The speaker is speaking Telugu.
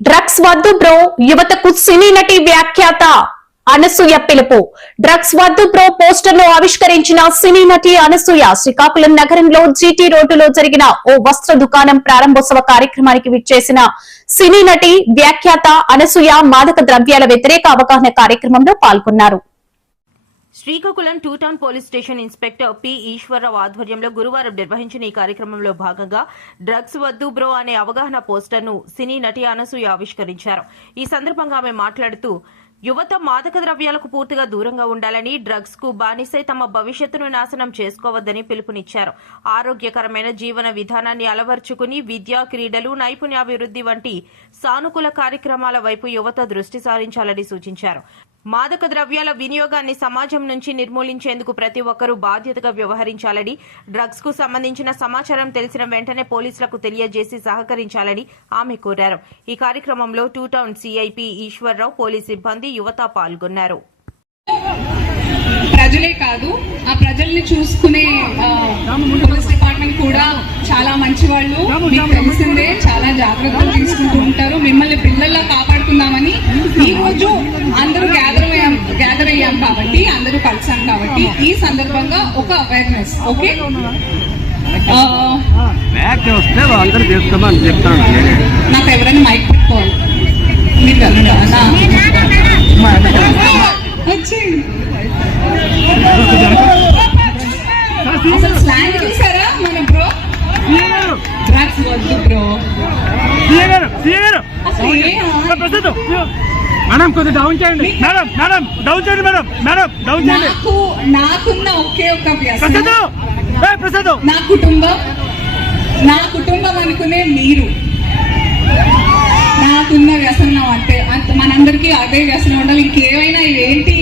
డ్రగ్స్ వద్దు బ్రో, యువతకు సినీ నటి వ్యాఖ్యాత అనసూయ పిలుపు. డ్రగ్స్ వద్దు బ్రో పోస్టర్ ను ఆవిష్కరించిన సినీ నటి అనసూయ శ్రీకాకుళం నగరంలో జీటీ రోడ్డులో జరిగిన ఓ వస్త్ర దుకాణం ప్రారంభోత్సవ కార్యక్రమానికి విచ్చేసిన సినీ నటి వ్యాఖ్యాత అనసూయ మాదక ద్రవ్యాల వ్యతిరేక అవగాహన కార్యక్రమంలో పాల్గొన్నారు. Srikakulam 2 town police station inspector P Eswararao ఆధ్వర్యంలో గురువారం నిర్వహించిన ఈ కార్యక్రమంలో భాగంగా డ్రగ్స్ వద్దు బ్రో అనే అవగాహన పోస్టర్ను సినీ నటి అనసూయ ఆవిష్కరించారు. ఈ సందర్భంగా ఆమె మాట్లాడుతూ యువత మాదక ద్రవ్యాలకు పూర్తిగా దూరంగా ఉండాలని, డ్రగ్స్ కు బానిసై తమ భవిష్యత్తును నాశనం చేసుకోవద్దని పిలుపునిచ్చారు. ఆరోగ్యకరమైన జీవన విధానాన్ని అలవర్చుకుని విద్య, క్రీడలు, నైపుణ్యాభివృద్ధి వంటి సానుకూల కార్యక్రమాల వైపు యువత దృష్టి సారించాలని సూచించారు. మాదక ద్రవ్యాల వినియోగాన్ని సమాజం నుంచి నిర్మూలించేందుకు ప్రతి ఒక్కరూ బాధ్యతగా వ్యవహరించాలని, డ్రగ్స్ కు సంబంధించిన సమాచారం తెలిసిన వెంటనే పోలీసులకు తెలియజేసి సహకరించాలని ఆమె కోరారు. ఈ కార్యక్రమంలో 2 టౌన్ సిఐపి ఈశ్వరరావు, పోలీస్ సిబ్బంది, యువత పాల్గొన్నారు. ప్రజలే కాదు, ఆ ప్రజల్ని చూసుకునే పోలీస్ డిపార్ట్మెంట్ కూడా చాలా మంచి వాళ్ళు. మీకు తెలిసిందే, చాలా జాగ్రత్తలు తీసుకుంటూ ఉంటారు. మిమ్మల్ని పిల్లల్లా కాపాడుకుందామని ఈ రోజు అందరూ గ్యాదర్ అయ్యాం కాబట్టి, అందరూ కలిసాం కాబట్టి ఈ సందర్భంగా ఒక అవేర్నెస్. ఓకే, నాకు ఎవరైనా మైక్ పెట్టుకోవాలి. అసలు స్లాంగ్ చూసారా మన బ్రో? డ్రగ్స్ వద్దు బ్రో. మేడం కొద్దిగా డౌన్ చేయండి. మేడం మేడం డౌన్ చేయండి. మేడం మేడం డౌన్ చేయండి. నాకున్న ఒకే ఒక వ్యసనం నా కుటుంబం అనుకునే మీరు. నాకున్న వ్యసనం అంటే మనందరికీ అదే వ్యసనం ఉండాలి. ఇంకేమైనా ఏంటి